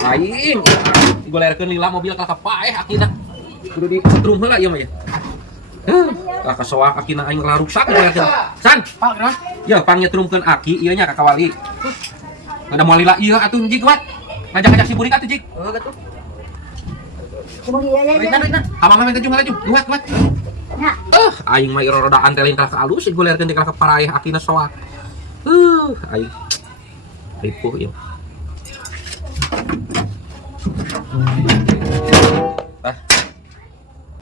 aing golerkeun lila mobil ka paeh akina kudu disetrum heula ieu mah ya. Ka soak akina aing lah rusak golerkeun. San, Pak, kenapa? ya pang nyetrumkeun aki ieu nya ka kawali. Ada moal lila ieu atuh jig wat. Ngajak-ngajak si burik atuh jig. Oh, gitu. Nah. Abang mah teh laju. Kuat. Nah, Aing mah roda antelin ka alus golerkeun di ka paraeh akina soak. Aing ripuh ieu.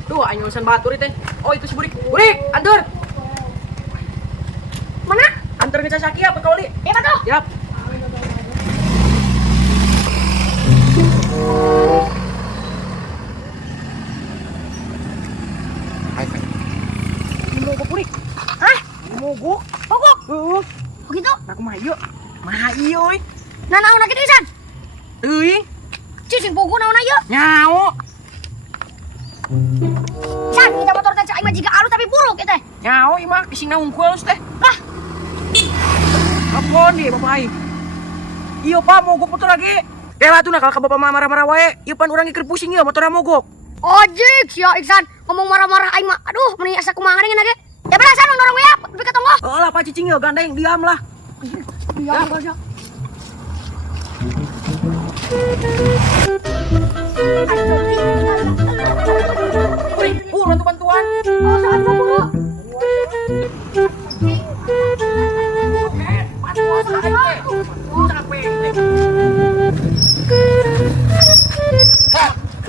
Duh, aing urusan batur teh. Oh, itu si Burik. Burik, antur. mana? Antar ke Cacakia ke Kauli. Ya tuh. Yap. Mogok Burik. Hah? Mogok. Pokok. Begitu? Aku mah ieu. Mah ieu euy. Nah, naon lagi San? Teuing. Cicing pugu naon aja? Nyao. San, kita motor teh cai mah jiga alus tapi buruk ya teh. Nyao ieu mah kisingna unggul halus teh. Lah, Apon dia bapak aing. Iya pak mogok motor lagi. Kela tuh nakal ke bapak mah marah-marah wae. Iya pan urang keur pusing ya motornya mogok. ojek sia Iksan ngomong marah-marah aing mah. Aduh, meni asa kumaha ngeureun lagi. Ya belah San dorong we ya, tapi katonggo. Oh lah pak cicing ya gandeng diam lah. Iya, aja. Wih, bantuan. Oh, sangat buru.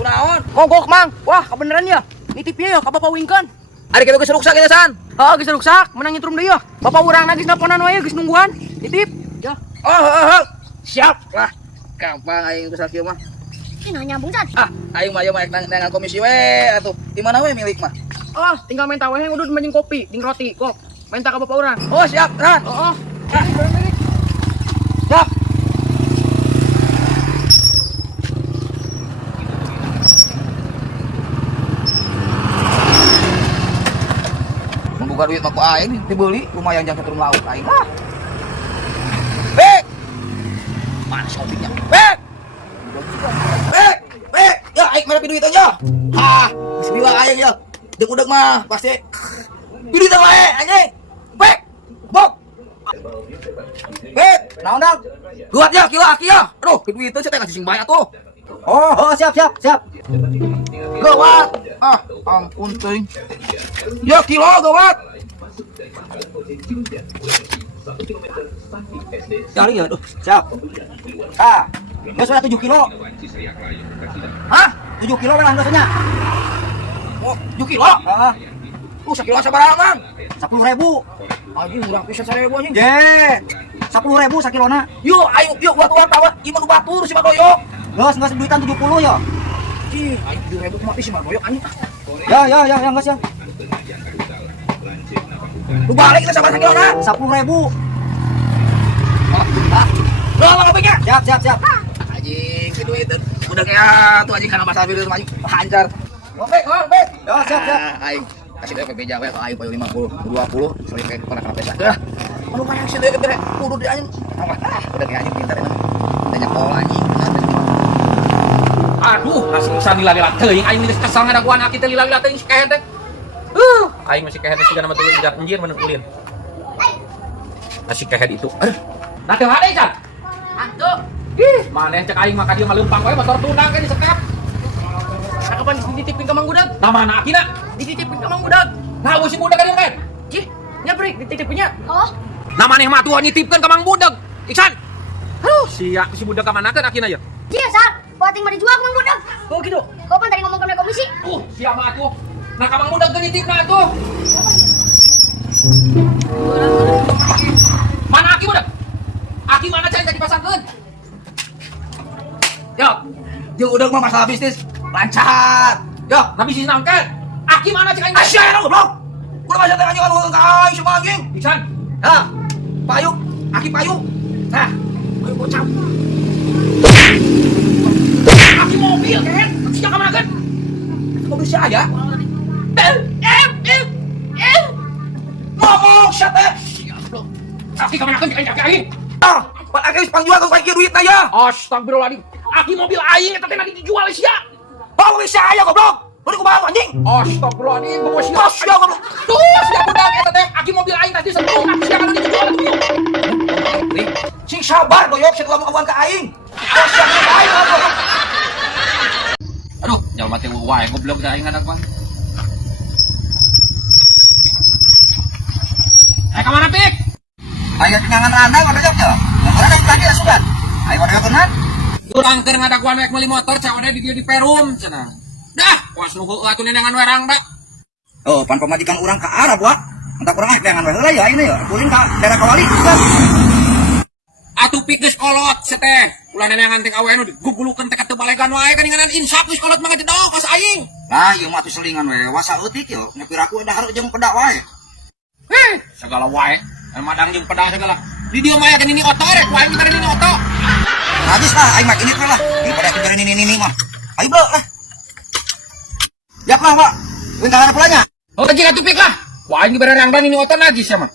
Kunaon? Mogok mang. Wah, kebeneran ya. Nitipnya ya ka Bapak Wingkeun. Ari kita geus ruksak ya San. Oh, geus ruksak, menang nyetrum deui ya. Bapak urang geus nelponan wae geus nungguan. Nitip. Ya. Oh. Siap lah. Gampang aing geus kieu mah. Ini nanya nyambung San. Aing mah maek nang komisi we atuh. Di mana we milik mah? Oh, tinggal minta we udah manjing kopi, ding roti, kok. Minta ka Bapak urang. Oh, siap, San. Oh. Siap. Membuka duit mah ku aing dibeli lumayan jang keturun lauk aing. Bek. Mana shoppingnya? Bek. Ya aing mere duit aja. Bismillah aing ya. Deuk udeg mah pasti. Duit wae anjing. Bek. Bok. Bek, naon dang? Guat ya kilo aki ya. Aduh, duit teh teh kasih sing bayar tuh. Oh, siap. Gawat. Ampun teuing. Ya kilo gawat. Cari ya, aduh, siap. Geus sudah 7 kilo. Hah? 7 kilo lah geusnya. Oh, 7 kilo? Heeh. Sekilo sabaraha, Mang? 10.000. Anjing urang pisan 1.000 anjing. Ye. 10.000 sakilona. Yo, ayo buat wartawan. Ieu mah batur si Magoyok. Geus duitan 70 ya. Ih, ayo 7.000 mah si Magoyok anjing. Ya, geus ya. Lu balik kita sama sakilona. 10.000. Lo ngopiknya? Siap. Anjing, itu udah kayak tuh anjing karena masalah video anjing hancur. Ngopik. Ya, siap. Aing kasih dia PPJ we ka aing payu 50, 20, sorry kayak pernah kena pesa. Anu kayak sih dia gede, kudu di anjing. Udah kayak anjing pintar eta. Tanya tol anjing. Aduh, masih bisa lila-lila teuing aing geus kesal ngadaguan aki teh lila-lila teuing si kehe teh. Aing masih kehe teh siga nama tuluy tidak anjir bener ulin. Masih kehe itu. Nah teu hade can. Antuk. Maneh cek aing maka dia maleumpang wae motor tunang kan disekep. Kapan dititipin ke Mang Budak? Namana akina? Dititipin ke Mang Budak. Ngaweuh si budak ka kan? Cih, nyabrik dititipinnya. Oh, Namaneh mah tuh nitipkeun ka Mang Budak. Iksan. Aduh, sia si budak ka manakeun akina ya? iya San. Bating mah dijual ke Mang Budak. Oh gitu. Kapan tadi ngomong ke komisi? Sia mah atuh. Nah ka Mang Budak teh nitipna atuh. Mana aki budak? Aki mana cai tadi pasangkeun? Yo, jeung udah mah masalah bisnis lancar. Yo, nabi si nangket. Aki mana cek aing? Asya ya goblok. Kudu masa teh anjing anu ka aing sama anjing. Iksan. Ha. Payu, aki payu. Nah, ayo bocah. Aki mobil kan? Sia ka manakeun? Mobil si aya. Ngomong sia teh. Aki ka manakeun cek aing. Pan aki wis pangjual kau kaya duit na ya. Astagfirullahaladzim. Aki mobil aing eta teh lagi dijual sia. Bawa bisa aja goblok. Udah ku bawa anjing. Astagfirullahaladzim, bawa sia. Tos ya goblok. Tuh, sia budak eta teh aki mobil aing tadi sentuh, sia kan dijual atuh. Sing sabar doyok setelah mau kawan ke aing. Tos ya aing goblok. Aduh, jalma teh wae goblok da aing ngadak bang. Kemana Pik? Ayo kenangan randang ada joknya. Ada tadi asupan. Ayo ada kenal. Urang keur ngadaguan naik meuli motor cawane di dieu di Perum cenah. Dah, was nu heueuh atuh nenengan werang da. Oh, pan pamajikan urang ka Arab wa. Entak urang nenengan we heula ya ini ya. Ulin ka daerah Kawali. Atuh Pik geus kolot seteh. Ulah nenengan teh awe nu digugulukeun teh ka teu balegan wae kaninganan insaf geus kolot mah gedog pas aing. Lah ieu mah atuh selingan we. Wasa eutik yo. Ngepiraku dahar jeung pedak wae. Segala wae, madang jeung pedas segala. Di dieu mah aya nini oto rek, wae kita nini oto. Habis lah aing mah ini lah. Daripada kejar ini mah. Ayo bro lah. Yak lah, Pak. Wing ka pulanya. Oh, jika tupik lah. Wae ini bener yang nini oto najis ya mah.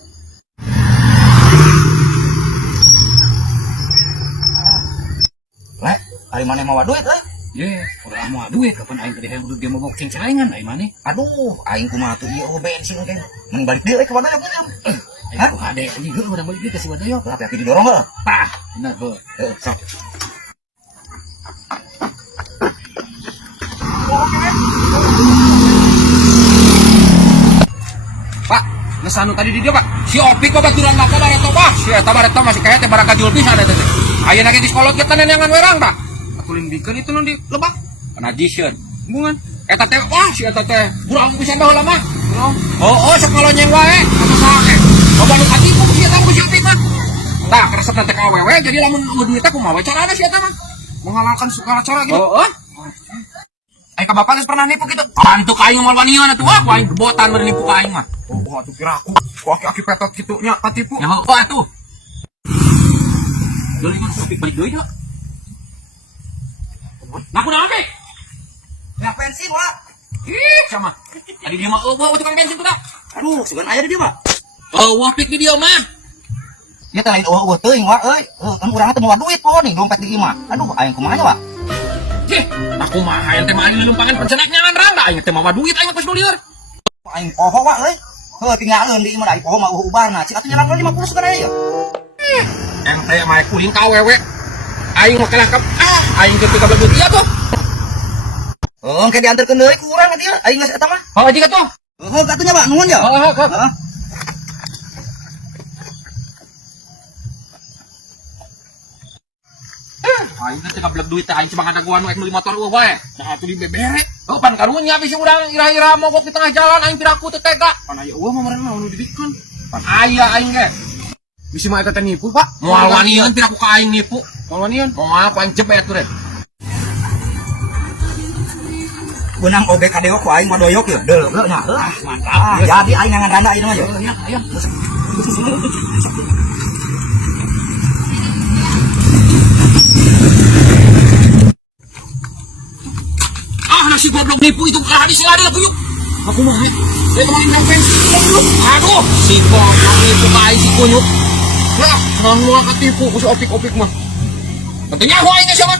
Lek, hari mana mau duit euy? Ye, urang mau duit kapan aing teh kudu dia mau boxing saingan ai maneh. Aduh, aing kumaha tuh ieu bensin ge. Mun balik deui ka mana ya? Hah? Aku hade anjing urang balik deui ka si Wadayo. Hati-hati didorong heuh. Tah, bener heuh. Sok. Pak, ngesanu tadi di dia, Pak. Si Opik kok baturan maka bareto, Pak. Si eta bareto masih kayak teh barang kajul pisan eta teh. Ayeuna ge di sekolot kita nenengan werang, Pak. Atuling bikeun itu nu di lebak. Najisieun. Bungan. Eta teh wah si eta teh urang pisan baheula mah. Oh, sekolah nyeng wae. Atuh sae. Coba nu katipu si eta si Opik mah. Tah, resep teh ka awewe jadi lamun duit teh kumaha carana si eta mah. Menghalalkan segala cara gitu. Oh. Aing ka bapak geus pernah nipu gitu. Bantu ka aing moal wanian atuh wah, aing gebotan meureun nipu ka aing mah. Oh, atuh kira aku. Aki petot kitu nya katipu. Ya, oh atuh. Deui kan Opik balik deui dah. Nah, kunaon Pik? Ya bensin wa. Ih, sama. Tadi dia mah eueuh tukang bensin tuh dah. Aduh, sugan aya di dieu mah. Eueuh Pik di dia mah. Ya teh lain eueuh teuing wa euy. Kan urang teh mau duit poho nih dompet di imah. Aduh, aing kumaha nya wa? Jih, nah kumaha aya teh mah aing lumpangan pencenak nyangan randa aing teh mah duit aing pas nu lieur. Aing poho wa euy. Heuh tinggalkeun di imah da poho mah ubarna. Cik atuh nyerang 50 sugan aya ya. Ente mah kuring ka awewe. Aing mah kalah ka aing teh 13 duit ieu tuh. Oh, engke dianterkeun deui ku urang atuh ya. Aing geus eta mah. Oh, jika tuh. Heuh, katunya Pak, nuhun ya. Heeh. Heeh. Aing teh 13 duit teh aing cuma ada gua nu ek meuli motor eueuh wae. Nah atuh di bebere. Oh, pan karunya bisi urang ira-ira mogok di tengah jalan aing piraku teu tega. Pan aya eueuh mah meureun nu didikeun. Pan aya aing ge. Bisi mah eta teh nipu, Pak. Moal wanian piraku ka aing nipu. Moal wanian. Moal ku aing jebet tuh deh. Benang oge kadeo ku aing mah doyok ya. Deuleu nya. Mantap. Jadi aing ngangan dana ieu mah ya. Ayo. Si goblok nipu itu ka hadis ada tuh yuk. Aku mah saya temenin ngapain dulu. Aduh, si goblok nipu ka si kunyuk. Lah, nang lu katipu ku si opik-opik mah. Katanya hoa ini siapa?